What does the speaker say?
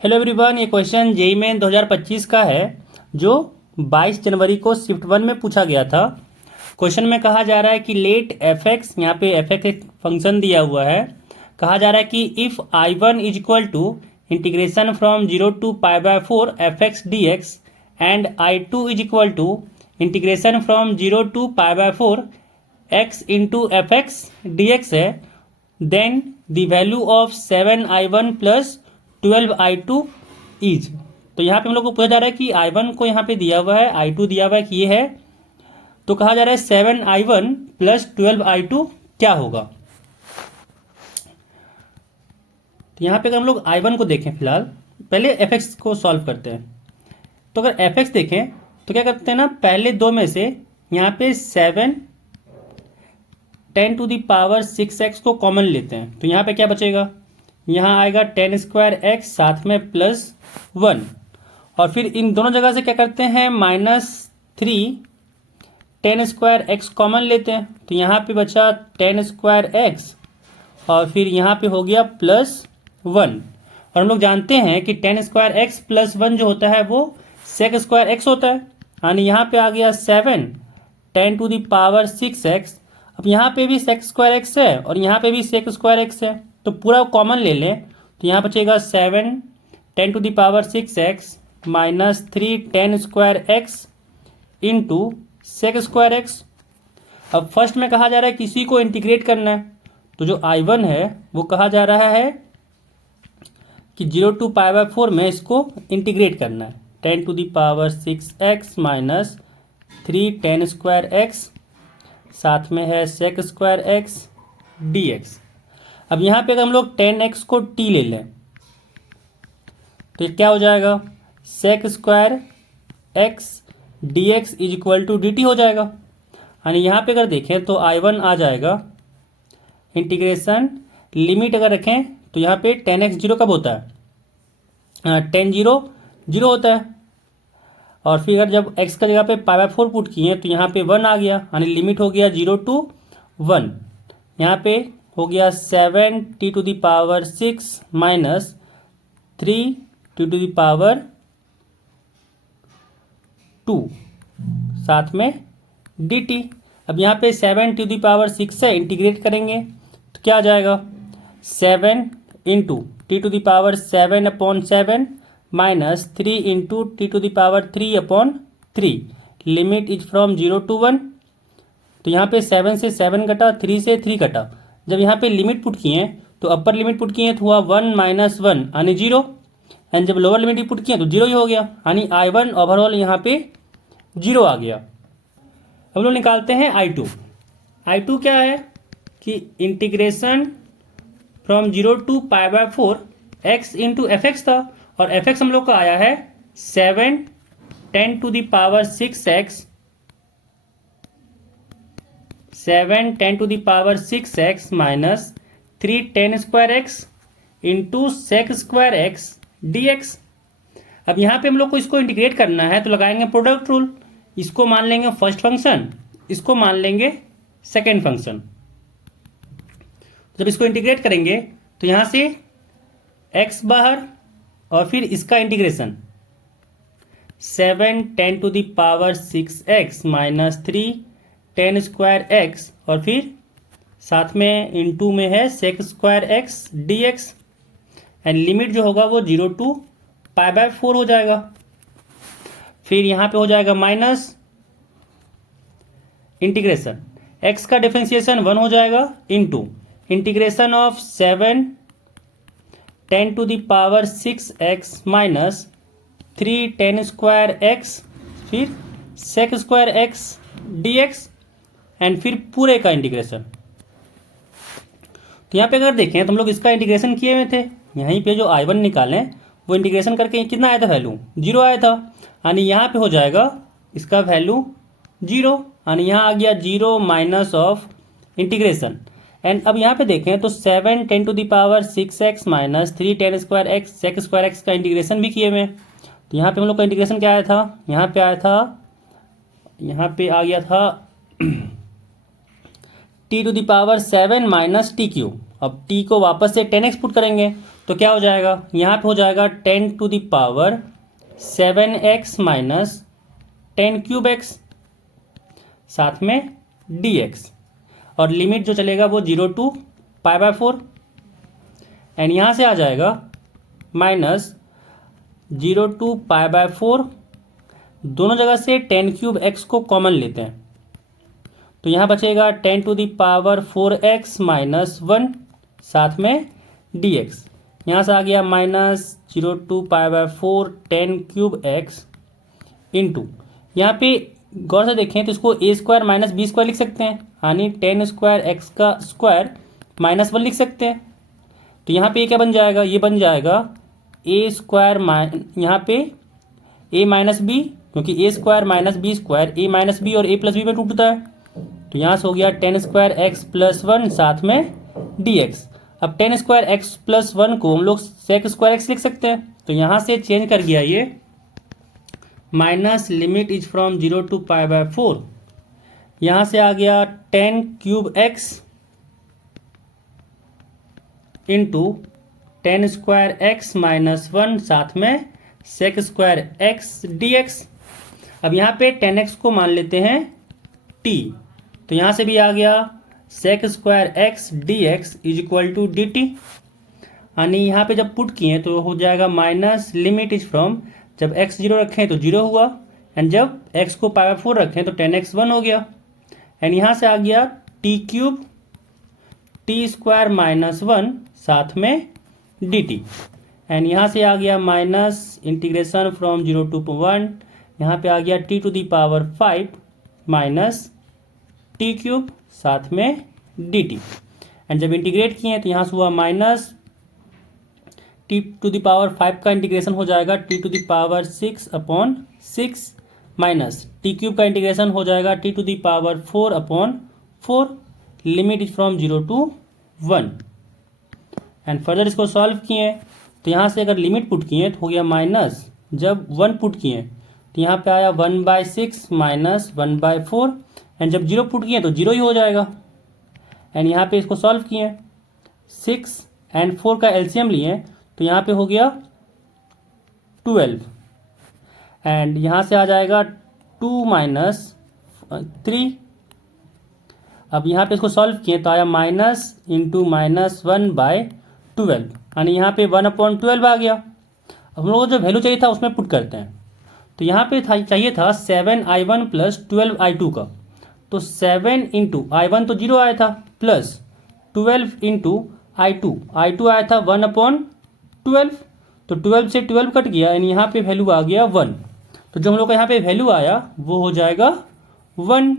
Hello everyone, ये question JEE main 2025 का है जो 22 जनवरी को शिफ्ट 1 में पूछा गया था। क्वेश्चन में कहा जा रहा है कि लेट एफ एक्स, यहाँ पे एफ एक्स एक फंक्शन दिया हुआ है। कहा जा रहा है कि if I one is equal to integration from 0 to pi by 4 F X D X and I two is equal to integration from 0 to pi by 4 X into F X D X है, then the value of 7i1 plus 12i2 is. तो यहाँ पे हम लोग को पूछा जा रहा है कि i1 को यहाँ पे दिया हुआ है, i2 दिया हुआ है कि ये है, तो कहा जा रहा है 7i1 प्लस 12i2 क्या होगा। तो यहाँ पे अगर हम लोग i1 को देखें, फिलहाल पहले fx को सॉल्व करते हैं। तो अगर fx देखें तो क्या करते हैं ना, पहले दो में से यहाँ पे 7 10 टू दी पावर 6x को कॉमन लेते हैं। तो यहाँ पे क्या बचेगा, यहाँ आएगा 10 स्क्वायर एक्स साथ में प्लस 1, और फिर इन दोनों जगह से क्या करते हैं -3 10 स्क्वायर एक्स कॉमन लेते हैं। तो यहाँ पे बचा 10 स्क्वायर एक्स और फिर यहाँ पे हो गया प्लस 1। और हम लोग जानते हैं कि 10 स्क्वायर एक्स प्लस 1 जो होता है वो सेक स्क्वायर एक्स होता है, यानी यहाँ पे आ गया 7 10 टू दी पावर 6x। अब यहाँ पे भी सेक स्क्वायर एक्स है और यहाँ पे भी सेक स्क्वायर एक्स है, तो पूरा कॉमन ले लें। तो यहाँ बचेगा 7 10 to the power 6x minus 3 10 square x into sec square x. अब फर्स्ट में कहा जा रहा है किसी को इंटीग्रेट करना है, तो जो I1 है वो कहा जा रहा है कि 0 टू पाई बाय 4 में इसको इंटीग्रेट करना है। 10 to the power 6x minus 3 10 square x साथ में है सेक स्क्वायर एक्स dx। अब यहाँ पे अगर हम लोग 10x को t ले लें तो ये क्या हो जाएगा, sec square x dx is equal to dt हो जाएगा। यानी यहाँ पे अगर देखें तो I1 आ जाएगा, इंटीग्रेशन लिमिट अगर रखें तो यहाँ पे 10x 0 कब होता है, 10 0 0 होता है, और फिर अगर जब x का जगह पे पाई बाय 4 पुट किए तो यहाँ पे 1 आ गया, यानी लिमिट हो गया 0 टू 1। यहाँ पे हो गया 7 t to the power 6 minus 3 t to the power 2 साथ में dt। अब यहाँ पे 7 t टू दी पावर 6 है, इंटीग्रेट करेंगे तो क्या आ जाएगा, 7 into t to the power 7 upon 7 minus 3 into t to the power 3 upon 3। Limit is from 0 to 1। तो यहाँ पे 7 से 7 कटा, 3 से 3 कटा। जब यहाँ पे लिमिट पुट किए तो अपर लिमिट पुट किए तो हुआ 1 माइनस 1 यानी 0, एंड जब लोअर लिमिट पुट किए तो 0 ही हो गया, यानी I1 ओवरऑल यहाँ पे 0 आ गया। अब लोग निकालते हैं I2। I2 क्या है कि integration from 0 to pi by 4 x into F x था, और एफ एक्स हम लोग का आया है 7 10 to the power 6x 7 10 to the power 6x minus 3 10 square x into sec square x dx। अब यहाँ पे हम लोग को इसको इंटीग्रेट करना है तो लगाएंगे प्रोडक्ट रूल। इसको मान लेंगे फर्स्ट फंक्शन, इसको मान लेंगे सेकेंड फंक्शन। जब इसको इंटीग्रेट करेंगे तो यहाँ से x बाहर और फिर इसका integration 7 10 to the power 6x minus 3 10 square x, और फिर साथ में इनटू में है sec square x dx, and limit जो होगा वो 0 टू पाई बाय 4 हो जाएगा। फिर यहाँ पे हो जाएगा माइनस इंटीग्रेशन x का डिफरेंशिएशन 1 हो जाएगा into integration of 7 10 to the power 6x minus 3 10 square X, फिर sec square x dx, and फिर पूरे का इंटीग्रेशन। तो यहाँ पे अगर देखें तो हम लोग इसका इंटीग्रेशन किए हुए थे, यहीं पे जो I1 निकालें वो इंटीग्रेशन करके कितना आया था, वैल्यू 0 आया था, यानी यहाँ पे हो जाएगा इसका वैल्यू 0, यानी यहाँ आ गया 0 माइनस ऑफ इंटीग्रेशन। एंड अब यहाँ पे देखें तो 7 10 to the power 6x minus 3 10 square x sec square x का इंटीग्रेशन भी किए हुए हैं। तो यहाँ पे हम लोग का इंटीग्रेशन क्या आया था, यहाँ पे आया था, यहाँ पे आ गया था t to the power 7 minus t cube. अब t को वापस से 10x पुट करेंगे तो क्या हो जाएगा, यहाँ पे हो जाएगा 10⁻7x माइनस 10³ साथ में dx, और लिमिट जो चलेगा वो 0 टू π/4, एंड यहाँ से आ जाएगा माइनस 0 टू π/4, दोनों जगह से 10³ को कॉमन लेते हैं, तो यहाँ बचेगा 10⁻4x माइनस 1 साथ में dx, यहाँ से आ गया माइनस 0 टू π/4 10³ इंटू, यहाँ पे गौर से देखें तो इसको a² माइनस b² लिख सकते हैं, यानी 10² का स्क्वायर माइनस 1 लिख सकते हैं। तो यहाँ पे क्या बन जाएगा, ये बन जाएगा a², यहाँ पे a माइनस बी, क्योंकि a² minus b² a minus b और a प्लस बी में टूटता है, तो यहाँ से हो गया 10² प्लस 1 साथ में dx। अब 10² प्लस 1 को हम लोग sec² लिख सकते हैं, तो यहाँ से चेंज कर गया ये, minus limit is from 0 to π/4, यहाँ से आ गया 10³ इंटू 10² माइनस 1 साथ में sec² dx। अब यहाँ पे 10x को मान लेते हैं t, तो यहाँ से भी आ गया sec² dx is equal to dt, यानी यहाँ पे जब पुट किए तो हो जाएगा माइनस लिमिट इज फ्रॉम, जब x 0 रखें तो 0 हुआ, एंड जब x को π/4 रखें तो 10x 1 हो गया, एंड यहाँ से आ गया t³ t² माइनस 1 साथ में dt, एंड यहाँ से आ गया माइनस इंटीग्रेशन फ्रॉम 0 टू 1, यहाँ पे आ गया t⁵ माइनस t³ साथ में dt, एंड जब इंटीग्रेट किए तो यहाँ से हुआ माइनस t⁵ का इंटीग्रेशन हो जाएगा t⁶/6 माइनस t³ का इंटीग्रेशन हो जाएगा t⁴/4, limit is from 0 to 1, and further इसको सॉल्व किए तो यहाँ से अगर लिमिट पुट किए तो हो गया माइनस, जब 1 पुट किए तो यहाँ पे आया 1/6 माइनस 1/4, एंड जब 0 पुट किए तो 0 ही हो जाएगा, एंड यहाँ पे इसको सॉल्व किए 6 एंड 4 का एलसीएम लिए तो यहाँ पे हो गया 12, एंड यहाँ से आ जाएगा 2 माइनस 3। अब यहाँ पे इसको सॉल्व किए तो आया माइनस इंटू माइनस 1/12, यानी यहाँ पे 1/12 आ गया। अब हम लोगों को जो वैल्यू चाहिए था उसमें पुट करते हैं, तो यहाँ पे चाहिए था 7i1 प्लस 12i2 का, तो 7 इंटू i1 तो 0 आया था, प्लस 12 इंटू i2 आया था 1/12, तो 12 से 12 कट गया, यानी यहाँ पे वैल्यू आ गया 1, तो जो हम लोग का यहाँ पे वैल्यू आया वो हो जाएगा 1।